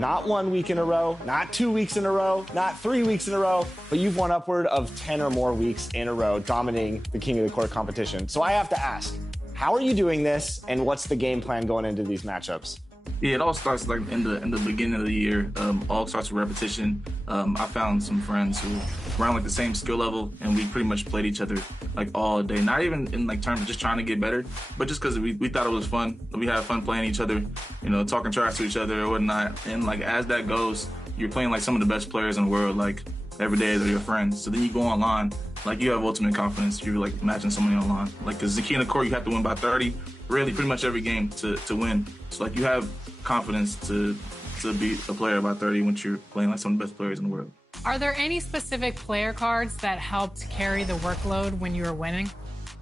Not 1 week in a row, not 2 weeks in a row, not 3 weeks in a row, but you've won upward of 10 or more weeks in a row, dominating the King of the Court competition. So I have to ask, how are you doing this, and what's the game plan going into these matchups? Yeah, it all starts like in the beginning of the year. All starts with repetition. I found some friends who were on like the same skill level, and we pretty much played each other like all day. Not even in like terms of just trying to get better, but just because we thought it was fun. We had fun playing each other, you know, talking trash to each other or whatnot. And like as that goes, you're playing like some of the best players in the world. Like every day they're your friends. So then you go online, like you have ultimate confidence. You're like matching somebody online. Like because the King of the Court, you have to win by 30. Really, pretty much every game to win. So like you have confidence to beat a player by 30 when you're playing like some of the best players in the world. Are there any specific player cards that helped carry the workload when you were winning?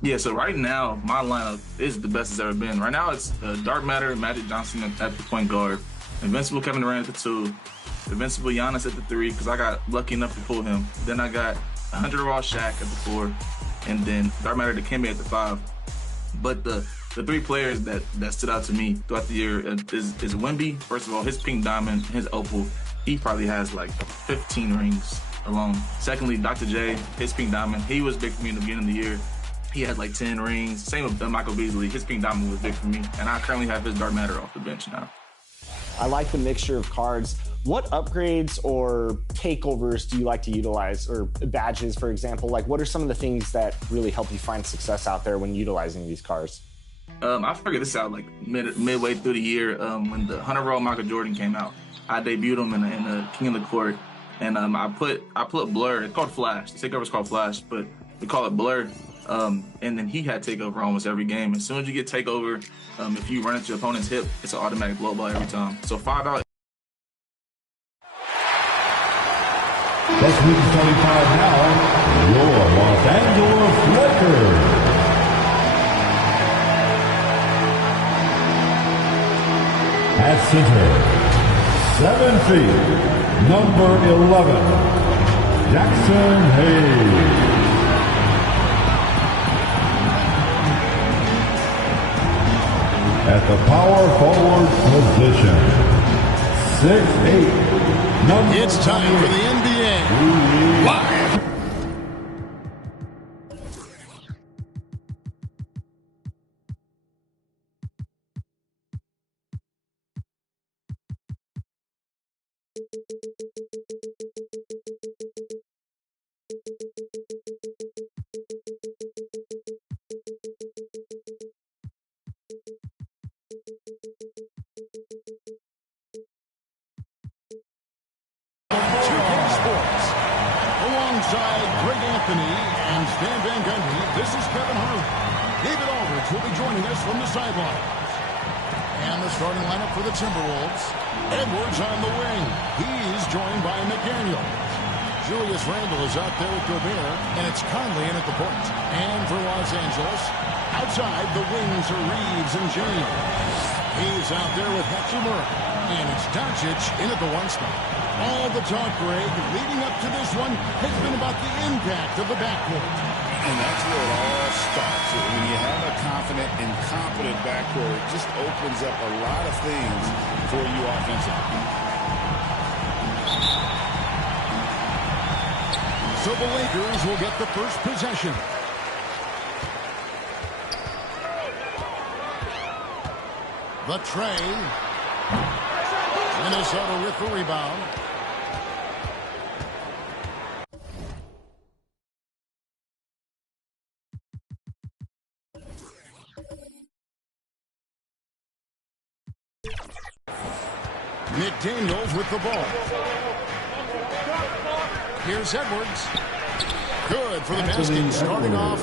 Yeah, so right now, my lineup is the best it's ever been. Right now, it's Dark Matter, Magic Johnson at the point guard, Invincible Kevin Durant at the 2, Invincible Giannis at the 3, because I got lucky enough to pull him. Then I got 100 Raw Shaq at the 4, and then Dark Matter Dikembe at the 5. But the three players that stood out to me throughout the year is Wemby. First of all, his pink diamond, his opal, he probably has like 15 rings alone. Secondly, Dr. J, his pink diamond, he was big for me in the beginning of the year. He had like 10 rings. Same with Michael Beasley. His pink diamond was big for me. And I currently have his Dark Matter off the bench now. I like the mixture of cards. What upgrades or takeovers do you like to utilize, or badges, for example? Like, what are some of the things that really help you find success out there when utilizing these cards? I figured this out like midway through the year when the 100 Raw Michael Jordan came out. I debuted him in the King of the Court, and I put Blur. It's called Flash. The takeover is called Flash, but we call it Blur. And then he had takeover almost every game. As soon as you get takeover, if you run into your opponent's hip, it's an automatic blow by every time. So $5. Let's move to 25 now. Your Los Angeles Lakers. At center, 7 feet, number 11, Jackson Hayes. At the power forward position, 6'8", number It's time for the NBA Live. Alongside Greg Anthony and Stan Van Gundy, this is Kevin Harlan. David Aldridge will be joining us from the sidelines. And the starting lineup for the Timberwolves. Edwards on the wing. He's joined by McDaniels. Julius Randle is out there with Gobert, and it's Conley in at the point. And for Los Angeles, outside the wings are Reeves and James. He's out there with Hachimura, and it's Doncic in at the 1 spot. All the talk, Greg, leading up to this one has been about the impact of the backcourt. And that's where it all starts. When you have a confident and competent backcourt, it just opens up a lot of things for you offensively. So the Lakers will get the first possession. The tray. Minnesota with the rebound. McDaniels with the ball. Here's Edwards. Good for the basket, starting off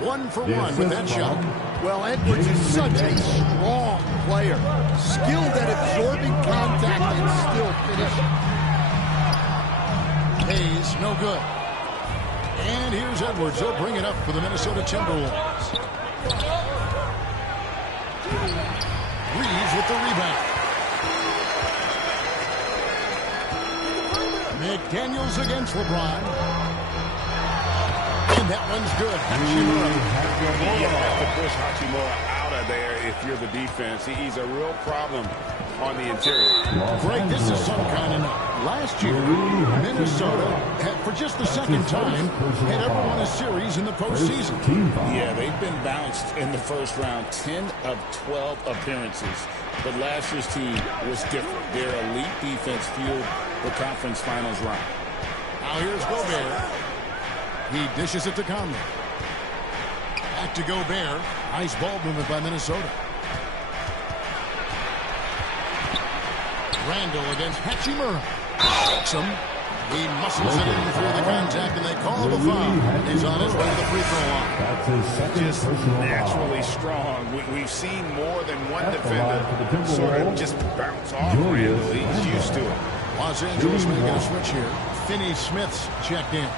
1 for 1 with that shot. Well, Edwards is such a strong player. Skilled at absorbing contact and still finishing. Hayes, no good. And here's Edwards. He'll bring it up for the Minnesota Timberwolves. Reeves with the rebound. McDaniels against LeBron. And that one's good. Hachimura. You have to push Hachimura out of there if you're the defense. He's a real problem on the interior. Greg, this is some kind of night. Last year, Minnesota had, for just the second time, had ever won a series in the postseason. Yeah, they've been bounced in the first round, 10 of 12 appearances. But last year's team was different. Their elite defense fueled the conference finals run. Now here's Gobert. He dishes it to Conley. Back to Gobert. Nice ball movement by Minnesota. Randall against Hachimura. Shakes him. He muscles it in through the contact, and they call the foul. He's on his way to the free throw line. That's his second Just personal naturally foul. strong. We've seen more than one At the line for the defender sort of Timberwolves, just bounce off Julius Randall. He's Randle. used to it. Los Angeles making a switch here. Finney Smith's checked in.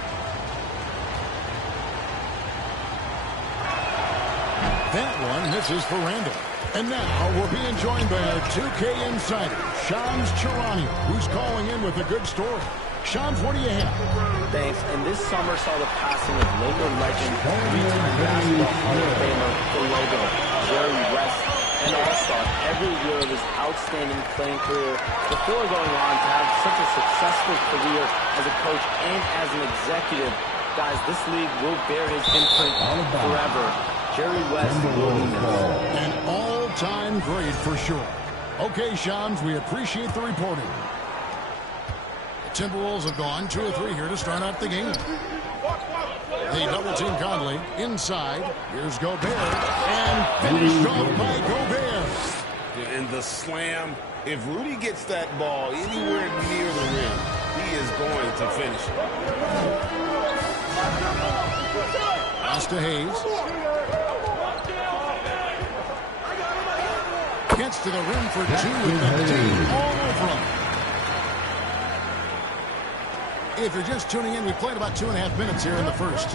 That one misses for Randall. And now we're being joined by our 2K insider, Shams Charania, who's calling in with a good story. Shams, what do you have? Thanks. And this summer saw the passing of Laker legend, three-time basketball Hall of Famer, the logo, Jerry West, an all-star every year of his outstanding playing career, before going on to have such a successful career as a coach and as an executive. Guys, this league will bear his imprint forever. Jerry West will be missed. An all-time great for sure. Okay, Shams, we appreciate the reporting. The Timberwolves have gone 2 of 3 here to start out the game. They double-team Conley inside. Here's Gobert. And finished off by Gobert. And the slam. If Rudy gets that ball anywhere near the rim, he is going to finish it. Pass to Hayes. Gets to the rim for 2 with the team all over him. If you're just tuning in, we played about 2.5 minutes here in the first.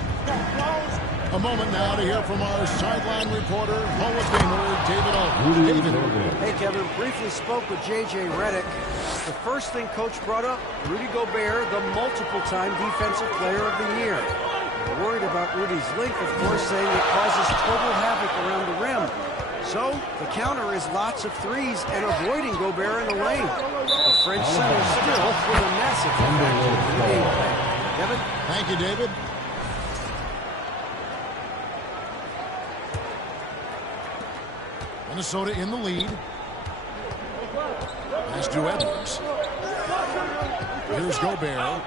A moment now to hear from our sideline reporter, Hall of Famer David Aldridge. David. Hey, Kevin, briefly spoke with J.J. Redick. The first thing Coach brought up, Rudy Gobert, the multiple-time Defensive Player of the Year. Worried about Rudy's length, of course, saying it causes total havoc around the rim. So, the counter is lots of threes and avoiding Gobert in the lane. The French center still with a massive impact in the game. Kevin? Thank you, David. Minnesota in the lead. Pass to Edwards. Here's Gobert.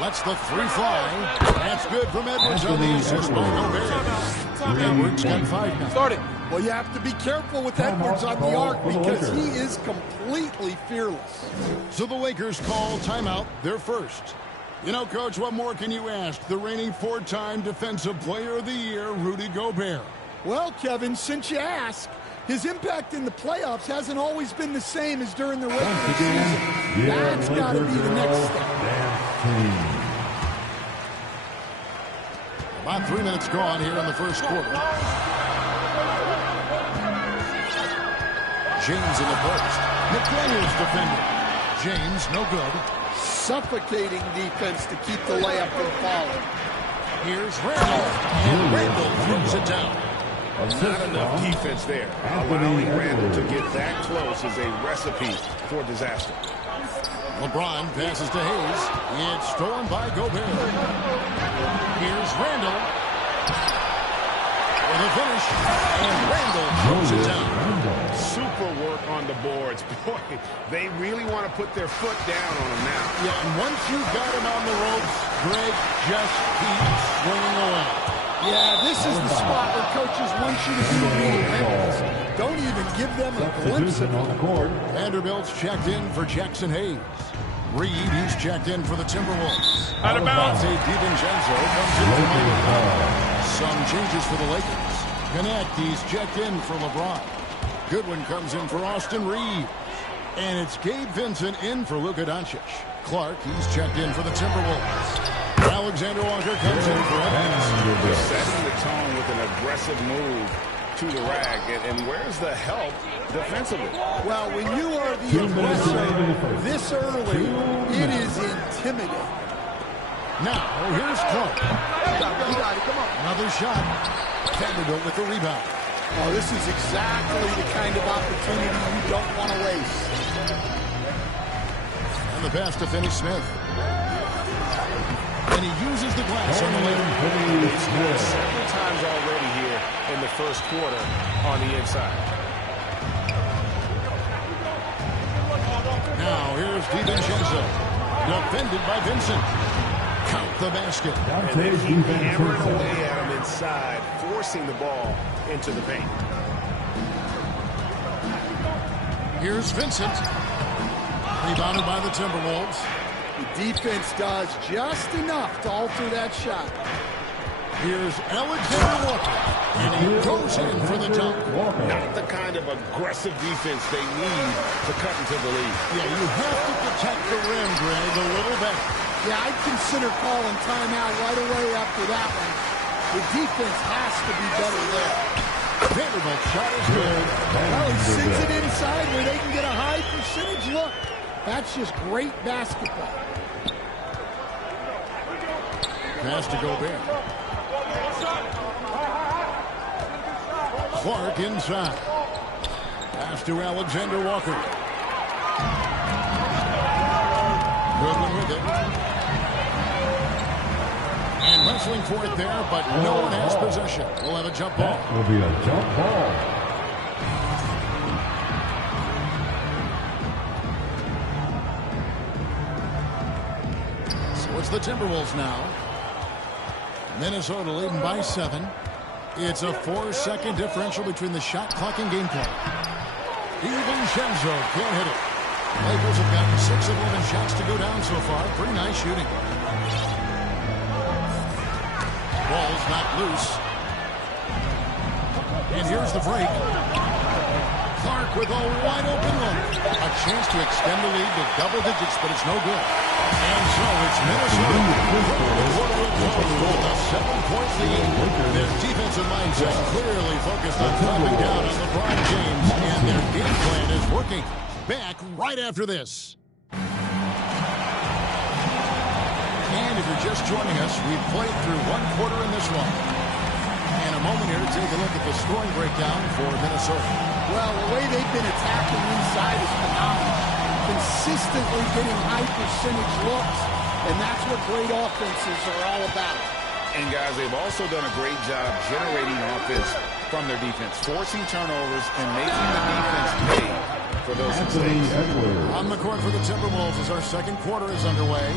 Lets the 3 fly. That's good from Edwards on the assist by Gobert. Edwards got 5 now. Started. Well, you have to be careful with Edwards on the arc because he is completely fearless. So the Lakers call timeout, their first. You know, Coach, what more can you ask? The reigning 4-time Defensive Player of the Year, Rudy Gobert. Well, Kevin, since you ask, his impact in the playoffs hasn't always been the same as during the regular season. That's got to be the next step. About 3 minutes gone here in the first quarter. James in the post. McDaniels defending. James, no good. Suffocating defense to keep the layup from falling. Here's Randall. And Randall throws it down. Not enough defense there. Allowing Randall to get that close is a recipe for disaster. LeBron passes to Hayes. It's stolen by Gobert. Here's Randall. For the finish. And Randall throws it down. Super work on the boards. Boy, they really want to put their foot down on him now. Yeah, and once you've got him on the ropes, Greg just keeps swinging away. Yeah, this is the spot where coaches want you to do relentless. Don't even give them a glimpse of on the court. Vanderbilt's checked in for Jackson Hayes. Reed, he's checked in for the Timberwolves. Out of bounds. DiVincenzo comes in for Miami. Some changes for the Lakers. Connect, he's checked in for LeBron. Goodwin comes in for Austin Reeves. And it's Gabe Vincent in for Luka Doncic. Clark, he's checked in for the Timberwolves. Alexander Walker comes in for Evans. Setting the tone with an aggressive move to the rack. And where's the help defensively? Well, when you are the aggressor this early, it is intimidating. Now, here's Clark. He got it. Come on. Another shot. Vanderbilt with the rebound. Oh, this is exactly the kind of opportunity you don't want to waste. And the pass to Finney Smith. And he uses the glass on the lane. He's scored several times already here in the first quarter on the inside. Now here's DiVincenzo. Defended by Vincent. Count the basket. And then he hammered away at him inside, forcing the ball into the paint. Here's Vincent. Rebounded by the Timberwolves. The defense does just enough to alter that shot. Here's Alexander Walker. And he goes in for the dunk. Not the kind of aggressive defense they need to cut into the lead. Yeah, you have to protect the rim, Greg, a little better. Yeah, I'd consider calling timeout right away after that one. The defense has to be better there. Vanderbilt shot is good. Well, he sends it inside where they can get a high percentage look. That's just great basketball. Pass to Gobert. Clark inside. Pass to Alexander Walker. Goodwin with it. And wrestling for it there, but no one has possession. We'll have a jump ball. That will be a jump ball. So it's the Timberwolves now. Minnesota leading by 7. It's a 4-second differential between the shot clock and game clock. DiVincenzo can't hit it. Lakers have gotten 6 of 11 shots to go down so far. Pretty nice shooting. Ball's not loose. And here's the break. Clark with a wide open look. A chance to extend the lead to double digits, but it's no good. And so it's Minnesota with a 7-point lead. Their defensive mindset clearly focused on clamping down on LeBron James, and their game plan is working. Back right after this. And if you're just joining us, we've played through 1 quarter in this one. In a moment here to take a look at the scoring breakdown for Minnesota. Well, the way they've been attacking inside is phenomenal. Consistently getting high percentage looks, and that's what great offenses are all about. And guys, they've also done a great job generating offense from their defense, forcing turnovers and making the defense pay for those mistakes. On the court for the Timberwolves as our second quarter is underway.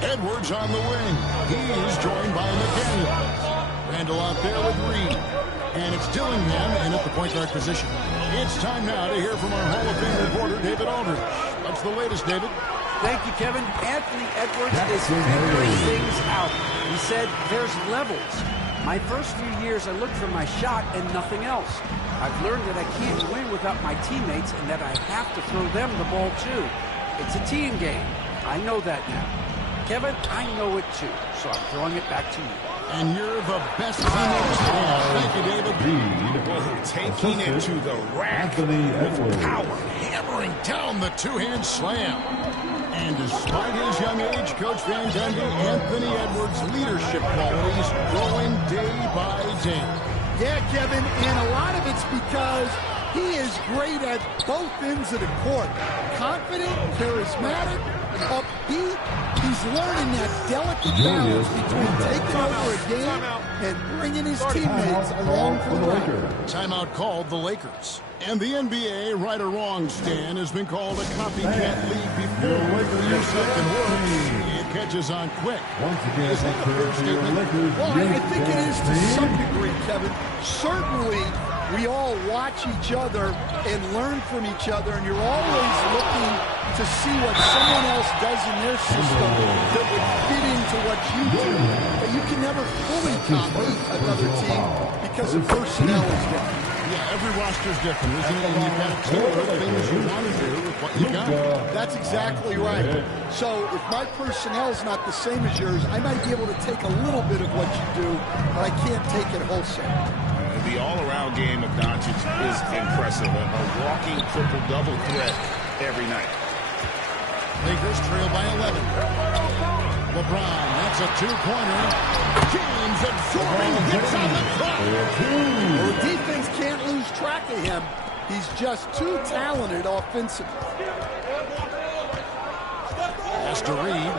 Edwards on the wing. He is joined by McDaniel. Randall out there with Reed. And it's Dillingham in at the point guard position. It's time now to hear from our Hall of Fame reporter, David Aldridge. What's the latest, David? Thank you, Kevin. Anthony Edwards is figuring things out. He said there's levels. My first few years, I looked for my shot and nothing else. I've learned that I can't win without my teammates and that I have to throw them the ball, too. It's a team game. I know that now. Kevin, I know it, too. So I'm throwing it back to you. And you're the best teammate. Thank you, David. Well, taking it to the rack with power, hammering down the two-hand slam. And despite his young age, Coach Van Gundy, Anthony Edwards' leadership qualities growing day by day. Yeah, Kevin, and a lot of it's because he is great at both ends of the court. Confident, charismatic, upbeat. He's learning that delicate balance between taking over a game and bringing his teammates along for the ride. Timeout called the Lakers. And the NBA, right or wrong, Stan, has been called a copycat league before. If something works, it catches on quick. Once again, is that a fair statement? Well, I think it is to some degree, Kevin. Certainly, we all watch each other and learn from each other, and you're always looking to see what someone else does in their system that would fit into what you do. But you can never fully copy another team because the personnel is different. Yeah, every roster's different, isn't it? And you've got to tailor things you want to do with what you got. That's exactly right. So if my personnel's not the same as yours, I might be able to take a little bit of what you do, but I can't take it wholesale. The all-around game of Doncic is impressive. A walking triple-double threat every night. Lakers trail by 11. LeBron, that's a two-pointer. James absorbing hits on the front. Well, the defense can't lose track of him. He's just too talented offensively. Pass to Reed.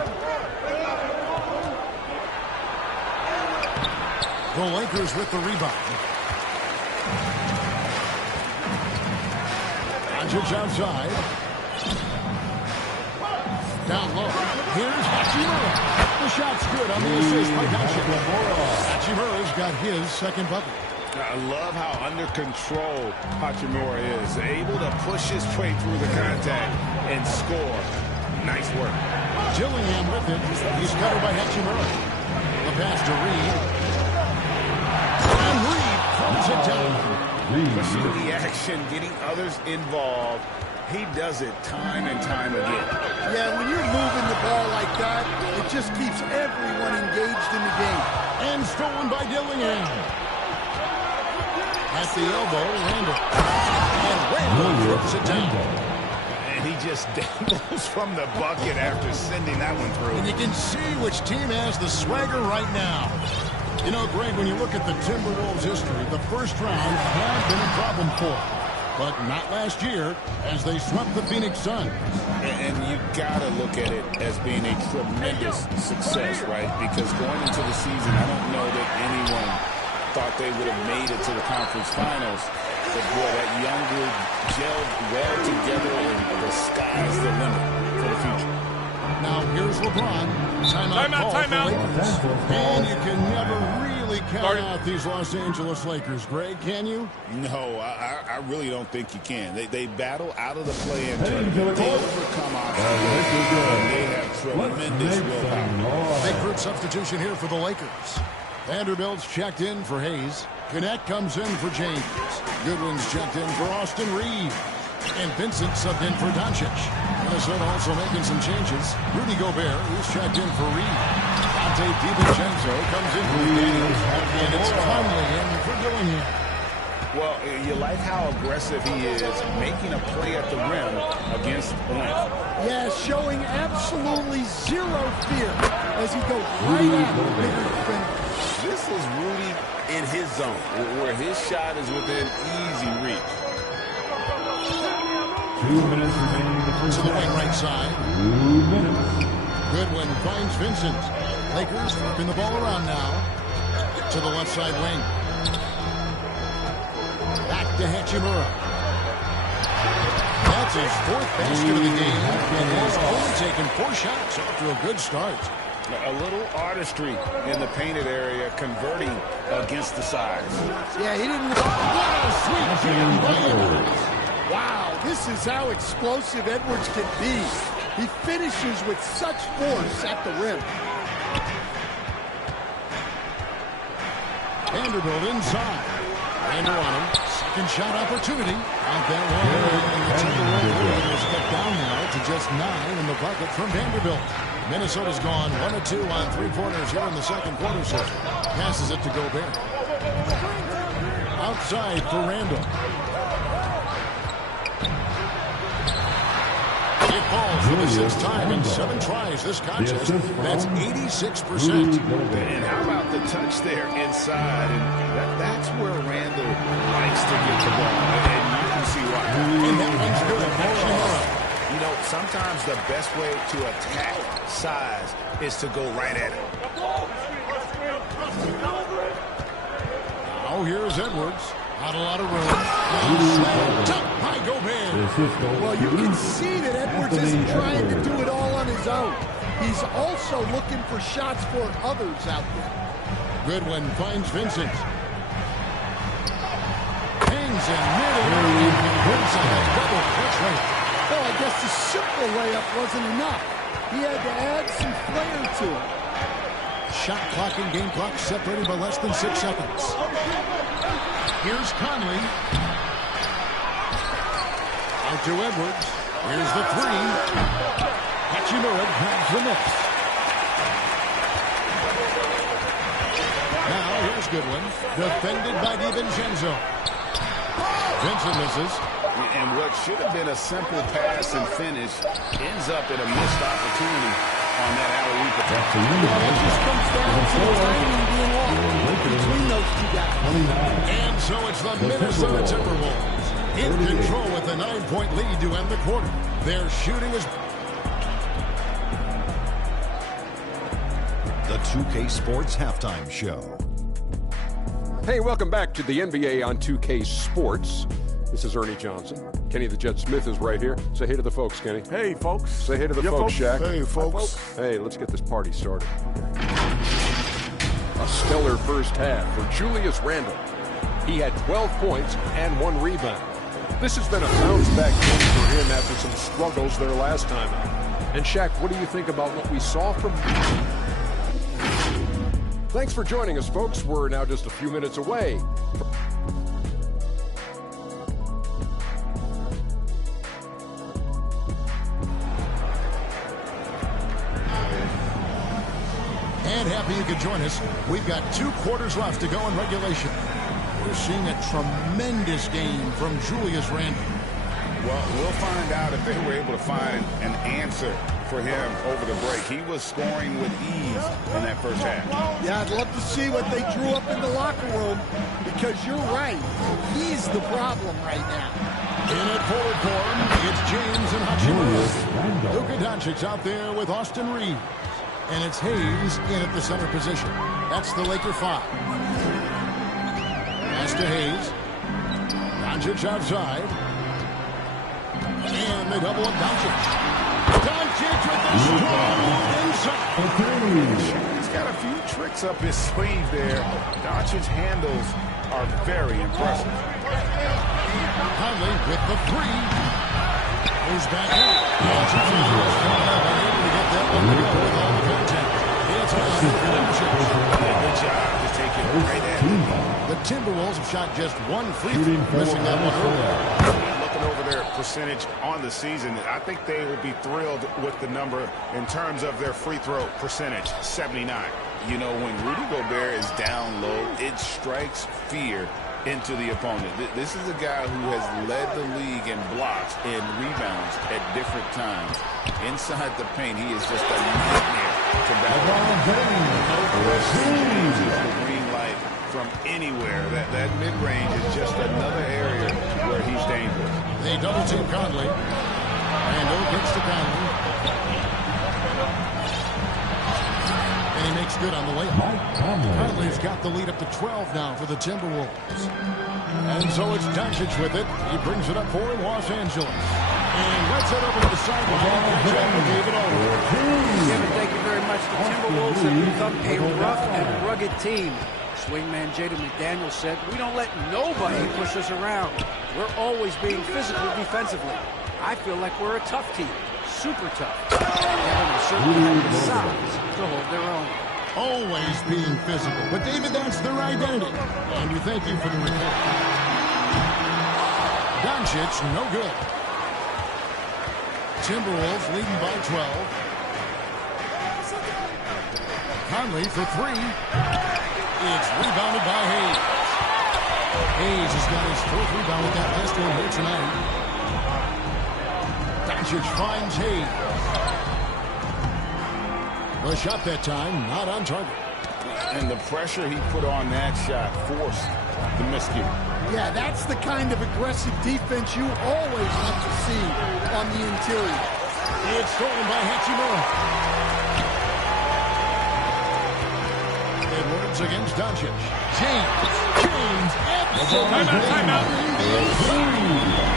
The Lakers with the rebound. Doncic outside. Down low. Here's Hachimura. The shot's good on the assist by Doncic. Hachimura's got his second bucket. I love how under control Hachimura is. Able to push his way through the contact and score. Nice work. Gillingham with it. He's covered by Hachimura. The pass to Reed. And Reed throws it down. Pushing the action, getting others involved. He does it time and time again. Yeah, when you're moving the ball like that, it just keeps everyone engaged in the game. And stolen by Dillingham. At the elbow, Randall. And Randall throws it down. And he just dabbles from the bucket after sending that one through. And you can see which team has the swagger right now. You know, Greg, when you look at the Timberwolves' history, the first round had been a problem for them. But not last year, as they swept the Phoenix Suns. And you got to look at it as being a tremendous success, right? Because going into the season, I don't know that anyone thought they would have made it to the conference finals. But, boy, that young group gelled well together, and the sky's the limit for the future. Now, here's LeBron. Timeout. And you can never really count out these Los Angeles Lakers, Greg, can you? No, I really don't think you can. They battle out of the play-in tournament. They overcome obstacles. They have tremendous willpower. Big group substitution here for the Lakers. Vanderbilt's checked in for Hayes. Connect comes in for James. Goodwin's checked in for Austin Reeves. And Vincent subbed in for Doncic. Minnesota also making some changes. Rudy Gobert, who's checked in for Reed. Dante DiVincenzo comes in for Daniels. And it's Conley in for Dillingham. Well, you like how aggressive he is, making a play at the rim against length. Yeah, showing absolutely zero fear as he goes right at the bigger defender. This is Rudy in his zone, where his shot is within easy reach. 2 minutes remaining in the first To the wing half. right side. 2 minutes. Goodwin finds Vincent. Lakers working the ball around now. To the left side wing. Back to Hachimura. That's his fourth basket of the game. And he's only taken 4 shots after a good start. A little artistry in the painted area, converting against the size. Yeah, he didn't... What a sweet jam by Edwards. Wow, this is how explosive Edwards can be. He finishes with such force at the rim. Vanderbilt inside. Rander on him. Second shot opportunity. Out that one. And the Timberwolves lead is cut down now to just 9 in the bucket from Vanderbilt. Minnesota's gone 1 of 2 on 3-pointers here in the second quarter session. Passes it to Gobert. Outside for Randall. It falls for the 6th time in 7 tries this contest. That's 86%. And how about the touch there inside? And that's where Randall likes to get the ball. And you can see why. And that one's good. You know, sometimes the best way to attack size is to go right at it. Now here's Edwards. Not a lot of room. Top by Gobert. Well, you can see that Edwards isn't trying to do it all on his own. He's also looking for shots for others out there. Goodwin finds Vincent. Hangs in mid-air. Vincent has double clutch rate. Well, I guess the simple layup wasn't enough. He had to add some flair to it. Shot clock and game clock separated by less than 6 seconds. Here's Conley. Out to Edwards. Here's the 3. Hachimura grabs the miss. Now here's Goodwin. Defended by DiVincenzo. Vincent misses. And what should have been a simple pass and finish ends up in a missed opportunity. on that alley-oop attempt. Well, it just comes down to the timing being off between those two guys. And so it's the Minnesota Timberwolves in control with a 9-point lead to end the quarter. Their shooting is... The 2K Sports Halftime Show. Hey, welcome back to the NBA on 2K Sports. This is Ernie Johnson. Kenny the Jet Smith is right here. Say hey to the folks, Kenny. Hey, folks. Say hey to the folks, Shaq. Hey, folks. Hey, let's get this party started. A stellar first half for Julius Randle. He had 12 points and 1 rebound. This has been a bounce-back game for him after some struggles there last time out. And Shaq, what do you think about what we saw from him? Thanks for joining us, folks. We're now just a few minutes away. And happy you could join us. We've got 2 quarters left to go in regulation. We're seeing a tremendous game from Julius Randle. Well, we'll find out if they were able to find an answer for him over the break. He was scoring with ease in that first half. Yeah, I'd love to see what they drew up in the locker room, because you're right. He's the problem right now. In at forward form, it's James and Hachimura. Luka Doncic out there with Austin Reeves. And it's Hayes in at the center position. That's the Laker 5. Pass to Hayes. Doncic outside. And they double up Doncic. Doncic with a strong move inside. He's got a few tricks up his sleeve there. Doncic's handles are very impressive. Conley with the 3. Goes back in. Unable to get that one to go with all the contact. It's all for Doncic. Good job to take it right at him. The Timberwolves have shot just 1 free throw, missing that one earlier. Over their percentage on the season, I think they will be thrilled with the number in terms of their free throw percentage, 79. You know, when Rudy Gobert is down low, it strikes fear into the opponent. This is a guy who has led the league in blocks and rebounds at different times. Inside the paint, he is just a nightmare to battle. The green light from anywhere. That mid-range is just another area where he's dangerous. They double team Conley. Randle gets to Conley. And he makes good on the layup. Conley's got the lead up to 12 now for the Timberwolves. And so it's Doncic with it. He brings it up for Los Angeles. And lets it over to the sideline. David Kevin, thank you very much. The Timberwolves have become a rough and rugged team. Swingman Jaden McDaniels said, "We don't let nobody push us around. We're always being physical defensively. I feel like we're a tough team, super tough. Kevin will certainly have the size to hold their own." Always being physical. But, David, that's their identity. And we thank you for the report. Doncic, no good. Timberwolves leading by 12. Conley for 3. It's rebounded by Hayes. Hayes has got his 4th rebound with that last one here tonight. Doncic finds Hayes. The shot that time, not on target. And the pressure he put on that shot forced the miscue. Yeah, that's the kind of aggressive defense you always want to see on the interior. It's stolen by Hachimura. Edwards against Doncic. James at the timeout.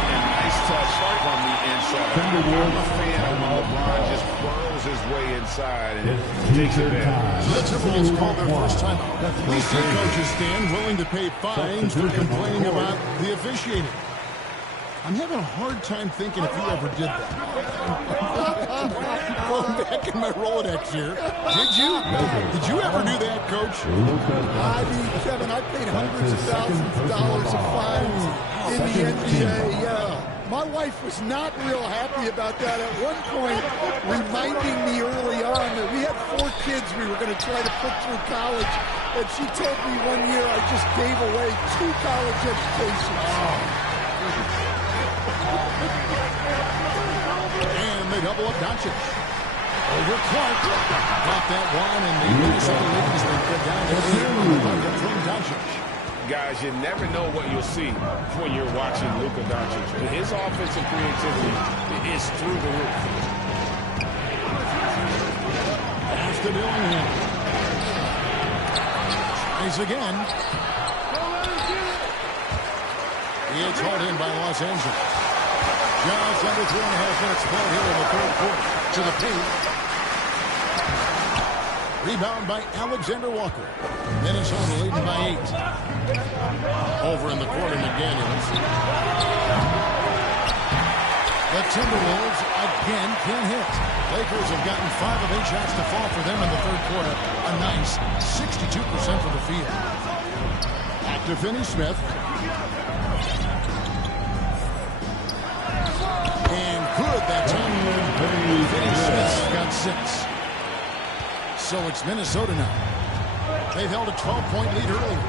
Nice touch from the inside. I'm a fan of when LeBron just burrows his way inside and takes it in. The Timberwolves called their first timeout. We see coaches stand willing to pay fines for complaining about the officiating. I'm having a hard time thinking if you ever did that. Going back in my Rolodex here. Did you? Did you ever do that, Coach? I mean, Kevin, I paid hundreds of thousands of dollars of fines in the NBA. Yeah. My wife was not real happy about that. At one point, reminding me early on that we had 4 kids we were going to try to put through college. And she told me one year I just gave away 2 college educations. And they double up Doncic. Over Clark. Got that one, and the Minnesota Lynx go down to 8 on the bucket from Doncic. Guys, you never know what you'll see when you're watching Luka Doncic. His offensive creativity is through the roof. Pass to Dillingham. Tries again. It's hauled in by Los Angeles. Just under 3.5 minutes played here in the third quarter. To the paint. Rebound by Alexander Walker. Minnesota leading by 8. Over in the corner, McDaniels. The Timberwolves again can't hit. Lakers have gotten 5 of 8 shots to fall for them in the third quarter. A nice 62% of the field. Back to Finney-Smith. And good that time. Finney-Smith's got 6. So it's Minnesota now. They've held a 12-point lead earlier.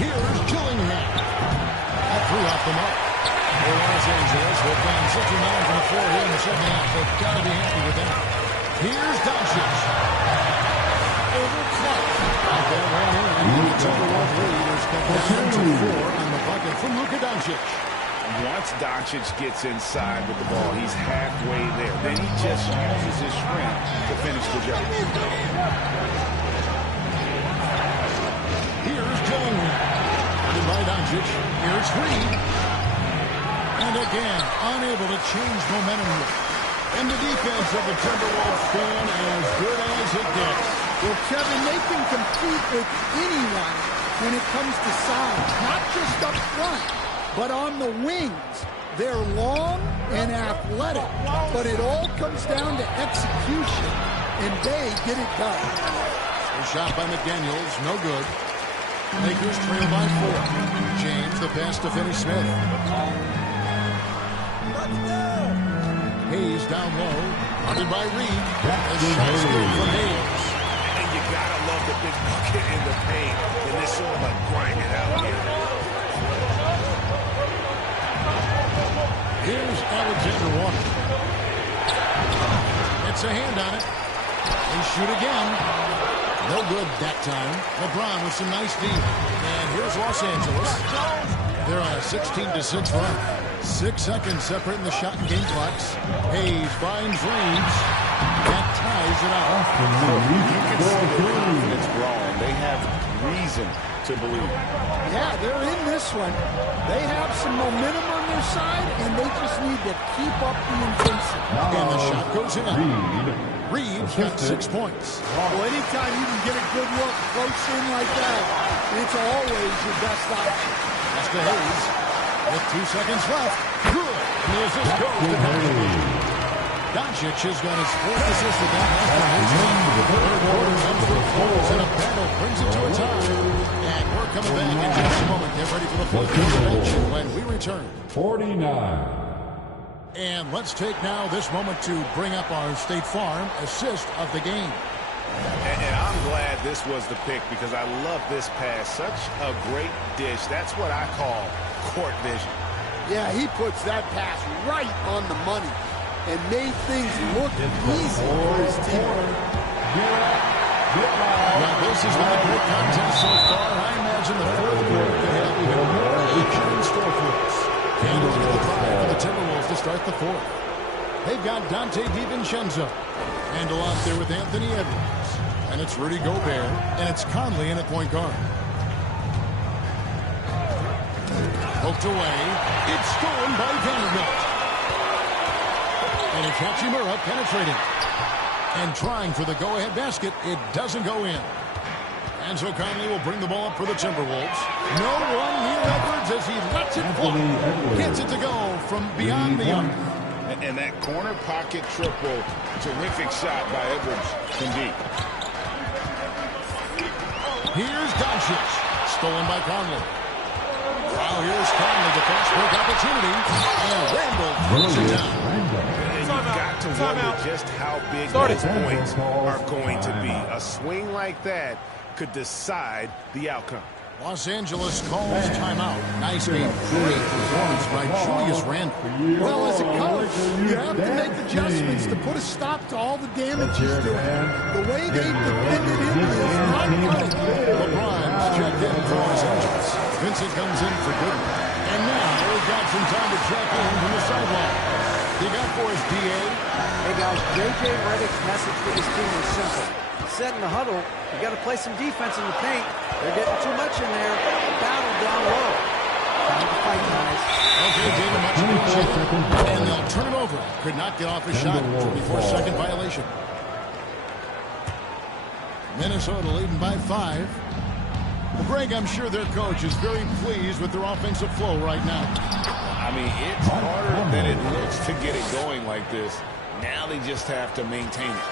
Here's Gillingham. That 3 off the mark. For Los Angeles, they've gone 69 from the floor here in the second half. They've got to be happy with that. Here's Doncic. Over Clark. Got that one in. The Timberwolves lead is cut down to 4 on the bucket from Luka Doncic. Once Doncic gets inside with the ball, he's halfway there. Then he just uses his strength to finish the job. Here's Gillingham. Guarded by Doncic. Here's Reed. And again, unable to change momentum here. And the defense of the Timberwolves stand as good as it gets. Well, Kevin, they can compete with anyone when it comes to size. Not just up front, but on the wings. They're long and athletic, but it all comes down to execution, and they get it done. A shot by McDaniels, no good. Lakers trail by 4. James, the pass to Finney-Smith. Hayes down low, guarded by Reed. A shot's good from Hayes. And you gotta love the big bucket in the paint. And this sort of like grind it out here. Here's Alexander Walker. It's a hand on it. They shoot again. No good that time. LeBron with some nice D. And here's Los Angeles. They're on a 16-6 run. 6 seconds separating the shot and game clocks. Hayes finds Reeves. That ties it up. You can see the confidence growing. They have reason to believe. Yeah, they're in this one. They have some momentum on their side, and they just need to keep up the intensity. And the shot goes in. Reeves got 6 points. Well, anytime you can get a good look close in like that, it's always your best option. That's to Hayes. With 2 seconds left. Good. And the assist goes to Doncic. Doncic has got his 4th assist of that half. The third quarter comes to a close, and a battle brings it to a tie. And we're coming back in just a moment. Get ready for the fourth quarter action when we return. 49. And let's take now this moment to bring up our State Farm assist of the game. And I'm glad this was the pick because I love this pass. Such a great dish. That's what I call court vision. Yeah, he puts that pass right on the money and made things look easy for his team. Well, this has been a great contest so far. I imagine the fourth quarter could have even more action in store for us. And look at the try for the Timberwolves to start the fourth. They've got Dante DiVincenzo. Handle off there with Anthony Edwards. And it's Rudy Gobert. And it's Conley in at point guard. Poked away. It's stolen by Vanderbilt. And it's Hachimura penetrating. And trying for the go-ahead basket. It doesn't go in. And so Conley will bring the ball up for the Timberwolves. No one near Edwards as he lets it fly. Gets it to go from beyond the arc. And that corner pocket triple, terrific shot by Edwards from deep. Here's Doncic, stolen by Conley. Now here's Conley, the fast break opportunity, and Randall throws it down. And you've got to wonder just how big those points are going to be. A swing like that could decide the outcome. Los Angeles calls timeout. Nice game. Great performance by Julius Randle. Well, as a coach, you have to make adjustments to put a stop to all the damage he's doing. The way they defended him is not good. LeBron's checked in for Los Angeles. Vincent comes in for good. And now we've got some time to check in from the sideline. You got for us, D.A.? Hey, guys, J.J. Redick's message for this team was simple. Set in the huddle, you got to play some defense in the paint. They're getting too much in there. Battle down low. Time to fight, guys. Okay, David, much appreciated. And they'll turn it over. Could not get off a shot. 24-second violation. Minnesota leading by 5. Well, Greg, I'm sure their coach is very pleased with their offensive flow right now. I mean, it's harder than it looks to get it going like this. Now they just have to maintain it.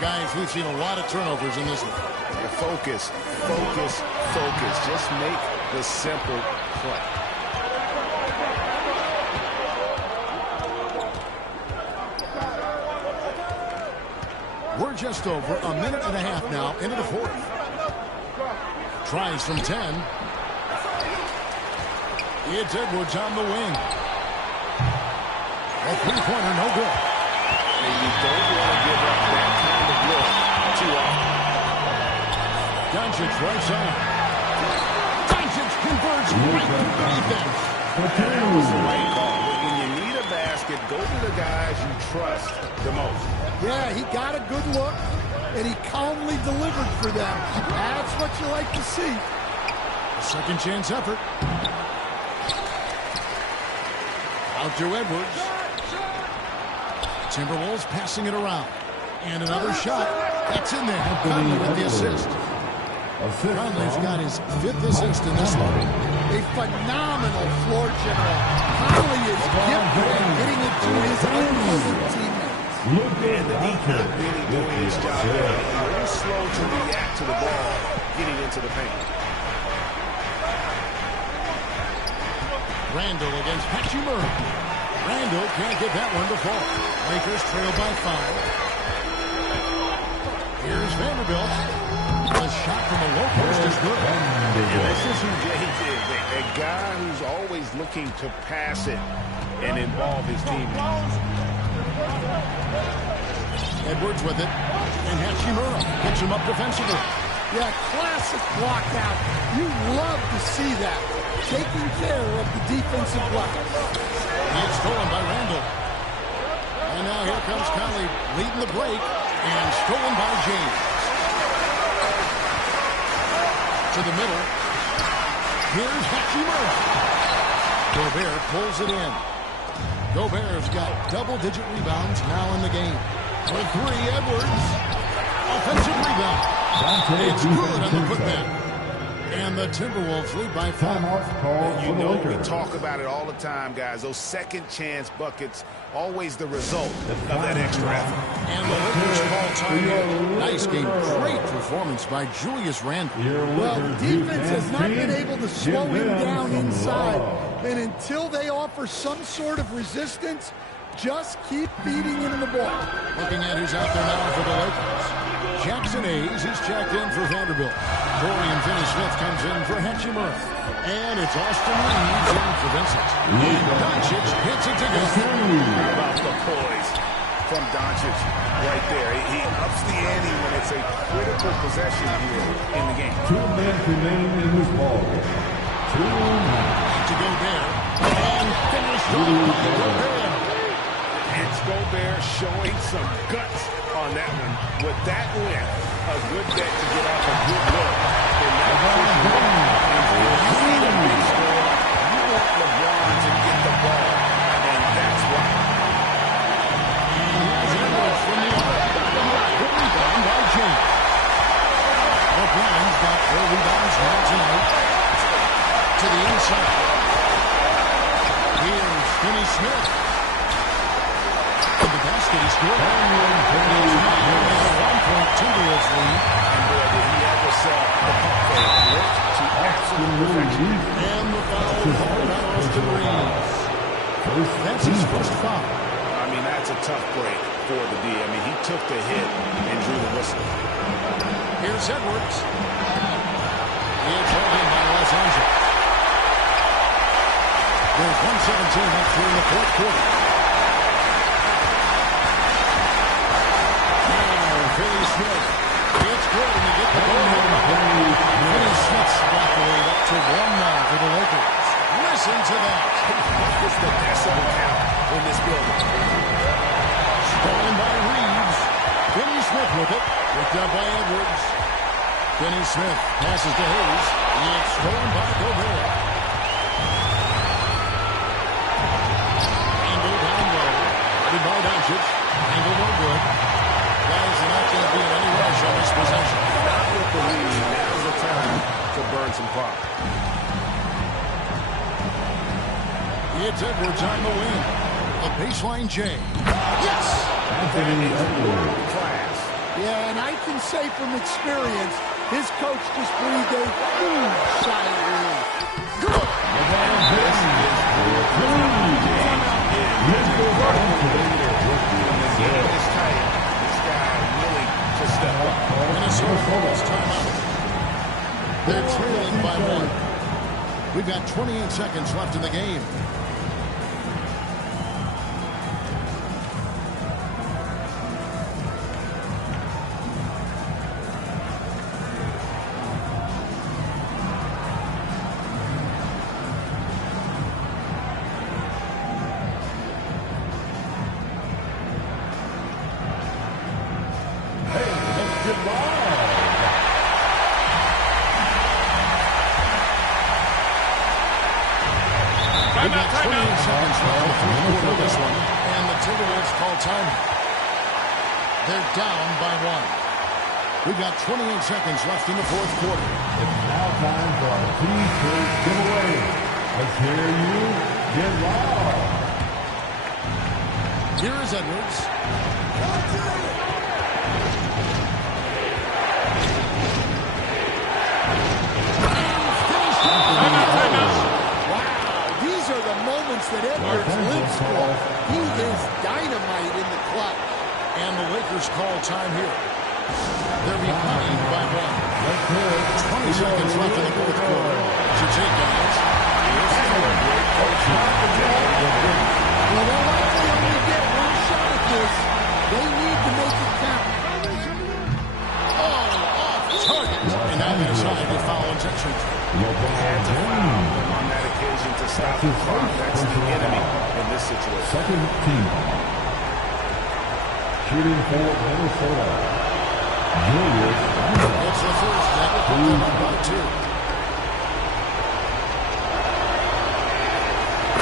Guys, we've seen a lot of turnovers in this one. Yeah, focus, focus, focus. Just make the simple play. We're just over a minute and a half now into the fourth. Tries from 10. It's Edwards on the wing. A three-pointer, no good. And you don't want to give up that kind of look too often. Doncic right side. Doncic converts right to the defense. That was the right call. When you need a basket, go to the guys you trust the most. Yeah, he got a good look, and he calmly delivered for them. That's what you like to see. A second chance effort. Out to Edwards. Timberwolves passing it around. And another shot. That's in there. Conley with the assist. Conley's got his 5th assist in this one. A phenomenal floor general. Conley is gifted at getting it to his unbelievable teammates. And the defense really doing his job. Very slow to react to the ball getting into the paint. Randle against Hachimura. Randle can't get that one to fall. Lakers trail by 5. Here's Vanderbilt. A shot from the low post is good. And this is who James is. A guy who's always looking to pass it and involve his teammates. Edwards with it. And Hachimura picks him up defensively. Yeah, classic block out. You love to see that. Taking care of the defensive block. It's stolen by Randle. And now here comes Conley leading the break. And stolen by James. To the middle. Here's Hachimura. Gobert pulls it in. Gobert's got double-digit rebounds now in the game. For 3, Edwards. Offensive rebound. It's good on the putback. And the Timberwolves lead by 5. You know we talk about it all the time, guys. Those second chance buckets, always the result of that extra effort. And the Lakers call timeout. Nice game. Great performance by Julius Randle. Well, defense has not been able to slow him down inside. And until they offer some sort of resistance, just keep feeding him the ball. Looking at who's out there now for the Lakers. Jackson Hayes is checked in for Vanderbilt. Dorian Finney-Smith comes in for Hachimura. And it's Austin Reeves in for Vincent. And Doncic hits it to go. How about the poise from Doncic right there? He ups the ante when it's a critical possession here in the game. 2 minutes remaining in this ball game. 2 minutes. To Gobert. And finished off by Gobert. It's Gobert showing some guts on that one. With that length, a good bet to get off a good look in that situation. And if you need a big score, you want LeBron to get the ball, and that's why. And here's Edwards from the other. Good rebound by James. LeBron's got 4 rebounds now tonight. To the inside. Here's Finney-Smith. The basket is good. And 1-point Timberwolves lead. And boy, did he ever sell the pump fake. Worked to absolute perfection. And the foul called on Austin Reeves. That's his first foul. I mean, that's a tough break for the D. I mean, he took the hit and drew the whistle. Here's Edwards. It's holding by Angels. There's 1:17 left here in the fourth quarter. Now, Finney Smith. It's good, and you get the goal. Finney Smith's got the lead up to 1-0 for the Lakers. Listen to that. It's the best of the count in this building. Stolen by Reeves. Finney Smith with it. Picked up by Edwards. Finney Smith passes to Hayes. It's stolen by Gobert. Angle down low. Ready by Doncic. Angle no good. Guys are not going to be in any rush on this possession. Not with the lead. Now's the time to burn some clock. It's Edwards on the wing. A baseline J. Yes! Anthony Edwards. Class. Yeah, and I can say from experience, his coach just breathed a huge sigh of relief. Good! Minnesota calls timeout. They're trailing by 1. We've got 28 seconds left in the game. We've got 28 seconds left in the fourth quarter of this one, and the Timberwolves call timeout. They're down by 1. We've got 28 seconds left in the fourth quarter. It's now time for our T-shirt giveaway. Let's hear you get loud. Here is Edwards. That Edwards lives for. He is dynamite in the clutch. And the Lakers call time here. They're behind by 1. 20 seconds left in the fourth quarter. To take guys. Well, they'll likely only get one shot at this. They need to make it count. Oh, off target. And now they decide to foul intention. Had to foul on that occasion to stop the clock. That's the enemy in this situation. Second team. Shooting for Minnesota. Julius Randle. It's the first. That will put them up by 2.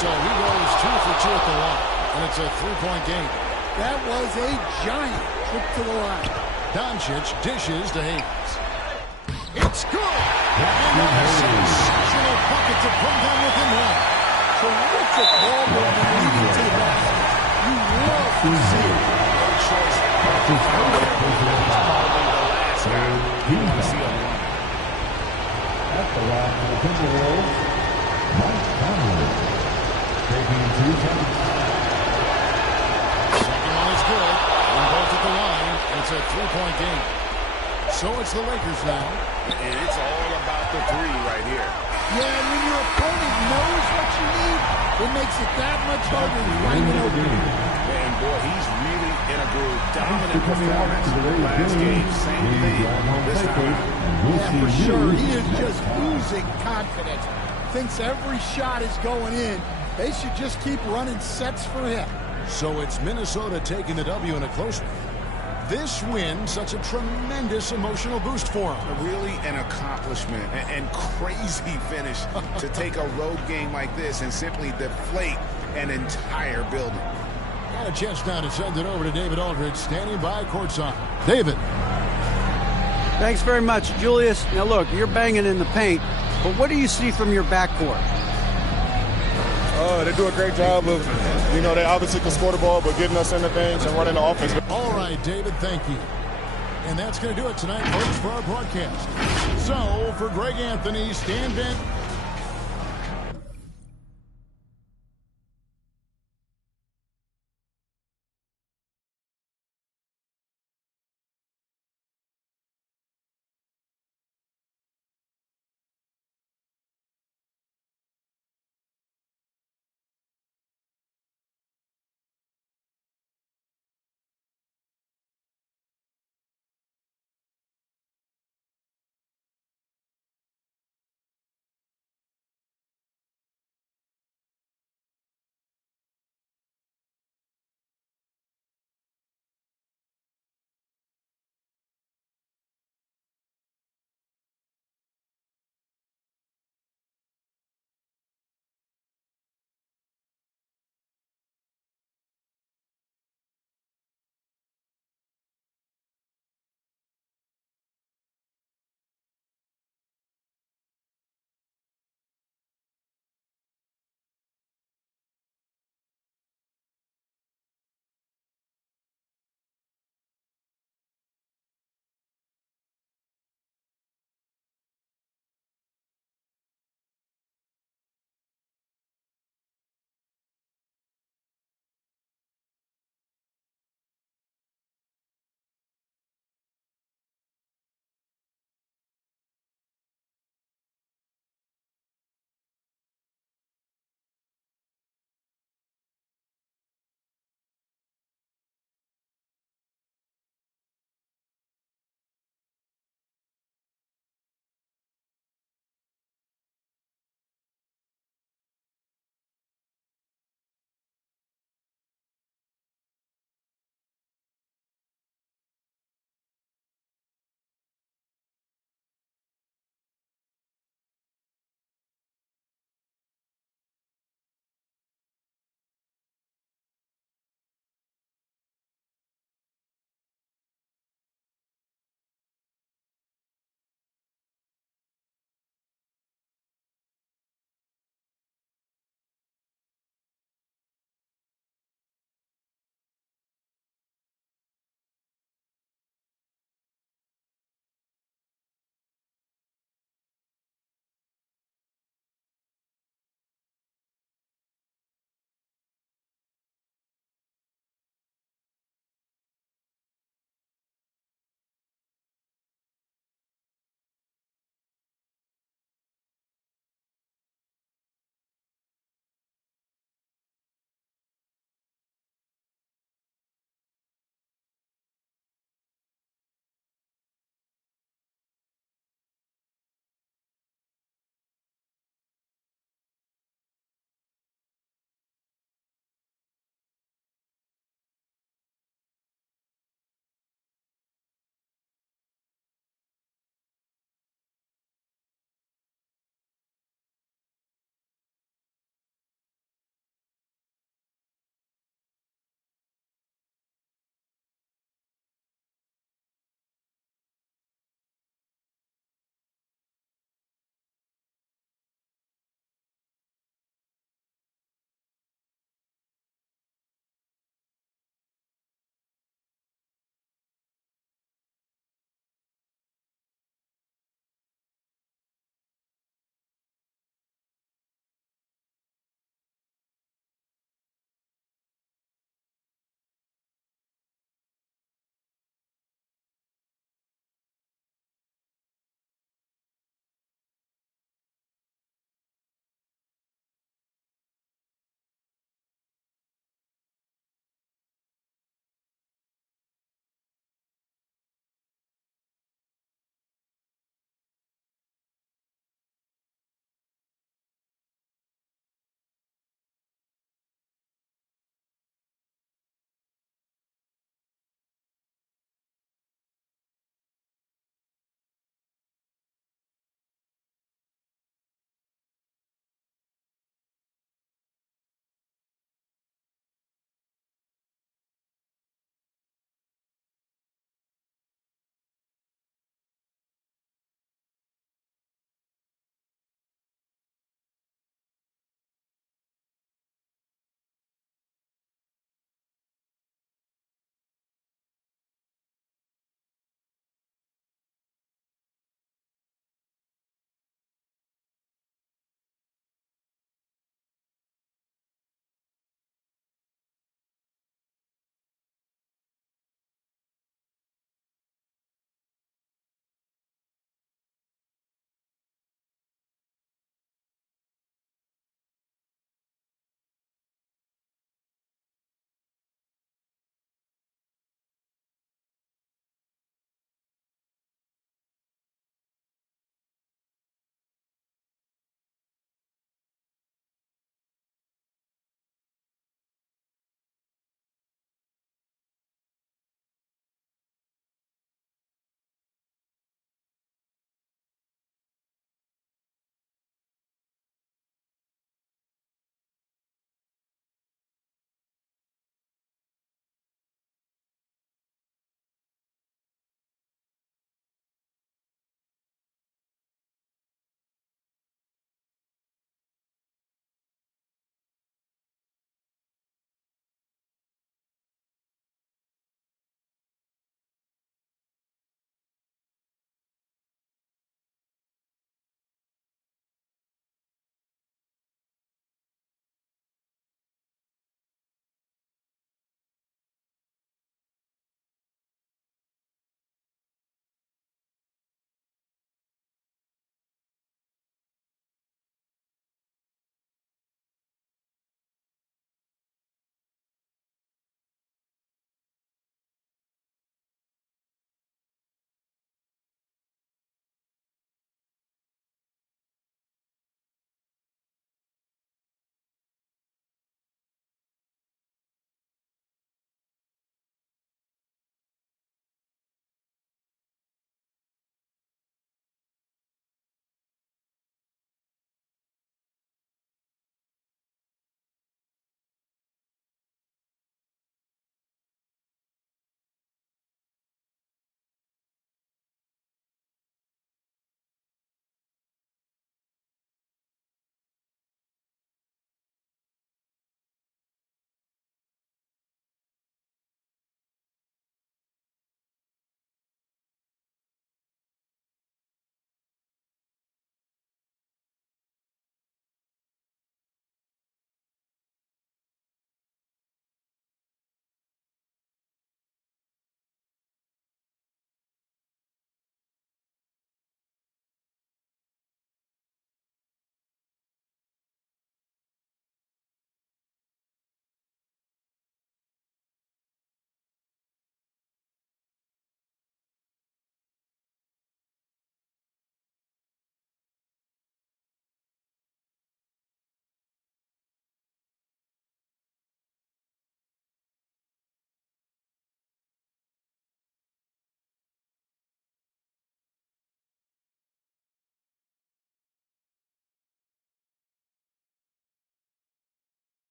So he goes 2 for 2 at the line. And it's a 3-point game. That was a giant trip to the line. Doncic dishes to Hayes. It's good! And that is a sensational bucket to come down within 1. Terrific ball movement leading to the basket. You love to see it. Probably the last guy you want to see on the line. At the line for the Timberwolves, Mike Conley. Taking 2 shots. Second one is good. And both at the line. And it's a 3-point game. So it's the Lakers now. And it's all about the 3 right here. Yeah, and when your opponent knows what you need, it makes it that much harder to find an opening. And boy, he's really in a groove. Dominant performance last game. Same thing this time. Yeah, for sure. He is just oozing confidence. Thinks every shot is going in. They should just keep running sets for him. So it's Minnesota taking the W in a close one. This win, such a tremendous emotional boost for him. Really an accomplishment and crazy finish to take a road game like this and simply deflate an entire building. Got a chance now to send it over to David Aldridge, standing by courtside. David. Thanks very much, Julius. Now look, you're banging in the paint, but what do you see from your backcourt? They do a great job of, they obviously can score the ball, but getting us into things and running the offense. All right, David, thank you. And that's going to do it tonight, folks, for our broadcast. So, for Greg Anthony, Stan Van